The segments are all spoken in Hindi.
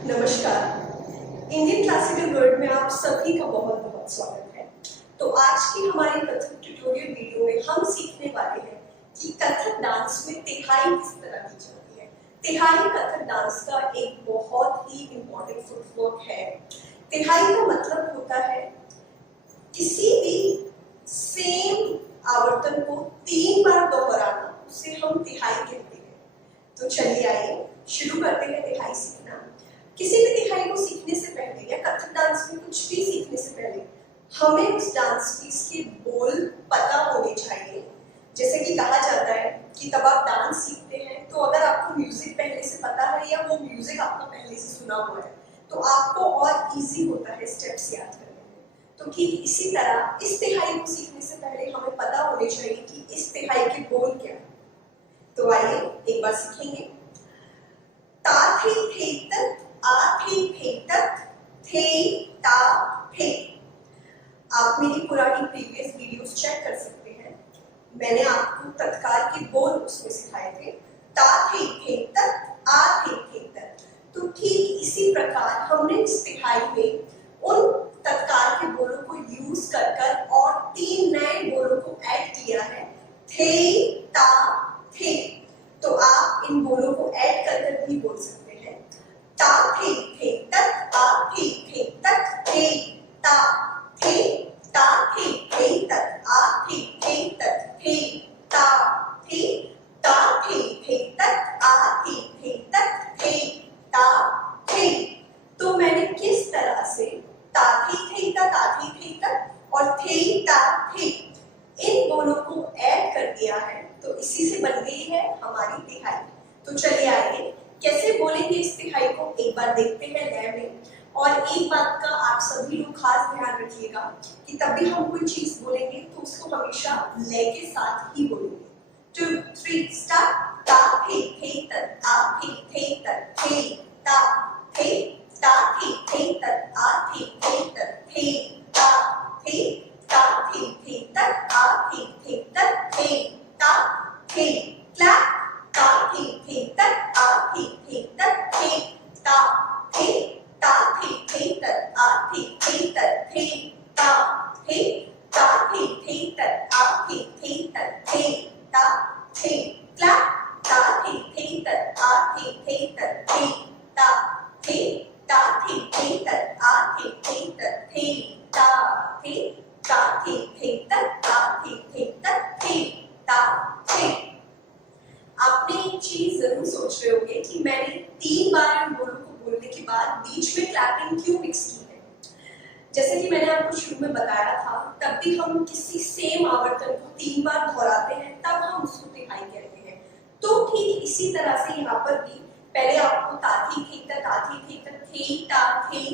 नमस्कार। इंडियन क्लासिकल वर्ल्ड में आप सभी का बहुत बहुत स्वागत है। तो आज की हमारी कथक ट्यूटोरियल वीडियो में हम सीखने वाले हैं कि कथक डांस में तिहाई किस तरह की जाती है। तिहाई कथक डांस का एक बहुत ही इम्पोर्टेंट फुटवर्क है। तिहाई का मतलब होता है किसी भी सेम आवर्तन को 3 बार दोहराना, उसे हम तिहाई कहते हैं। तो चलिए आइए शुरू करते हैं तिहाई सीखना। किसी भी तिहाई को सीखने से पहले या कथक डांस में कुछ भी सीखने से पहले हमें उस डांस पीस के बोल पता होने चाहिए। जैसे कि कहा जाता है कि तब आप डांस सीखते हैं तो अगर आपको म्यूजिक पहले से पता है या वो म्यूजिक आपको पहले से सुना हुआ है तो आपको और इजी होता है स्टेप्स याद करने में। तो ठीक इसी तरह इस तिहाई को सीखने से पहले हमें पता होने चाहिए कि इस तिहाई के बोल क्या है। तो आइए एक बार सीखेंगे। ता थे तक आ थे तक थे ता थे। आप मेरी पुरानी प्रीवियस वीडियोस चेक कर सकते हैं। मैंने आपको तत्कार के बोल उसमें सिखाए थे। ता थे तक आ थे तक। तो ठीक इसी प्रकार हमने इस तिहाई में उन तत्कार के बोलों को यूज कर और 3 नए बोलों को ऐड किया है, थे ता थे। तो आप इन बोलों को ऐड कर भी बोल सकते हैं। ता थे तक आ थे तक थे ता थे तक आ थे तक थे ता थे तक आ थे तक थे ता थे। तो मैंने किस तरह से ता थे तक आ थे तक और थे ता थे इन बोलों को ऐड कर दिया है, तो इसी से बन गई है हमारी तिहाई। तो चलिए आइए कैसे बोलेंगे इस तिहाई को एक बार देखते हैं लय में। और एक बात का आप सभी लोग खास ध्यान रखिएगा कि तब भी हम कोई चीज बोलेंगे तो उसको हमेशा लय के साथ ही बोलेंगे। 2 3 स्टार्ट। ता थे तक आ थे तक थे ता थे तक आ थे तक थे ता थे तक आ थे तक थे ता थे। क्लैप। ता थे तक आ थे तक थे ता थे तक आ थे तक थे ता थे तक आ थे तक थे ता थे। क्लैप। ता थे तक आ थे तक थे ता थे तक आ थे तक थे ता थे तक आ थे तक थे ता थे। आपने एक चीज जरूर सोच रहे होंगे कि मैंने 3 बार इन बोलों को बोलने के बाद बीच में क्लैपिंग क्यों मिक्स की है। जैसे कि मैंने आपको शुरू में बताया था, तब भी हम किसी सेम आवर्तन को 3 बार दोहराते हैं तब हम उसको तिहाई कहते हैं। तो ठीक इसी तरह से यहाँ पर भी पहले आपको ताथी थे तक आथी थे तक थे ता थे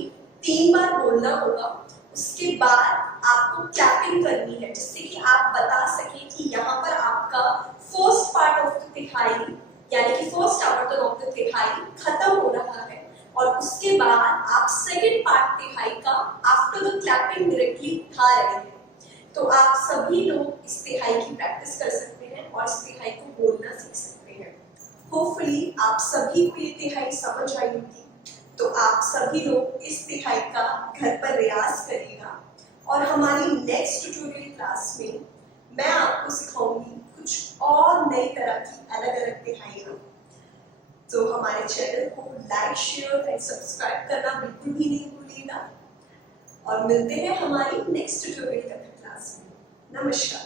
3 बार बोलना होगा। उसके बाद आपको क्लैपिंग करनी है जिससे कि आप बता सकें कि यहाँ पर आपका फर्स्ट पार्ट ऑफ द तिहाई यानी कि फर्स्ट आवर्तन ऑफ द तिहाई खत्म हो रहा है और उसके बाद आप सेकंड पार्ट तिहाई का आफ्टर द क्लैपिंग डायरेक्टली उठा रहे हैं। तो आप सभी लोग इस तिहाई की प्रैक्टिस कर सकते हैं और इस तिहाई को बोलना सीख सकते हैं। होपफुली आप सभी को ये तिहाई समझ आई होगी। तो आप सभी लोग इस तिहाई का घर पर रियाज करिएगा और हमारी नेक्स्ट ट्यूटोरियल क्लास में मैं आपको सिखाऊंगी कुछ और नई तरह की अलग अलग तिहाइयाँ। तो हमारे चैनल को लाइक शेयर एंड सब्सक्राइब करना बिल्कुल भी नहीं भूलिएगा और मिलते हैं हमारी नेक्स्ट ट्यूटोरियल क्लास में। नमस्कार।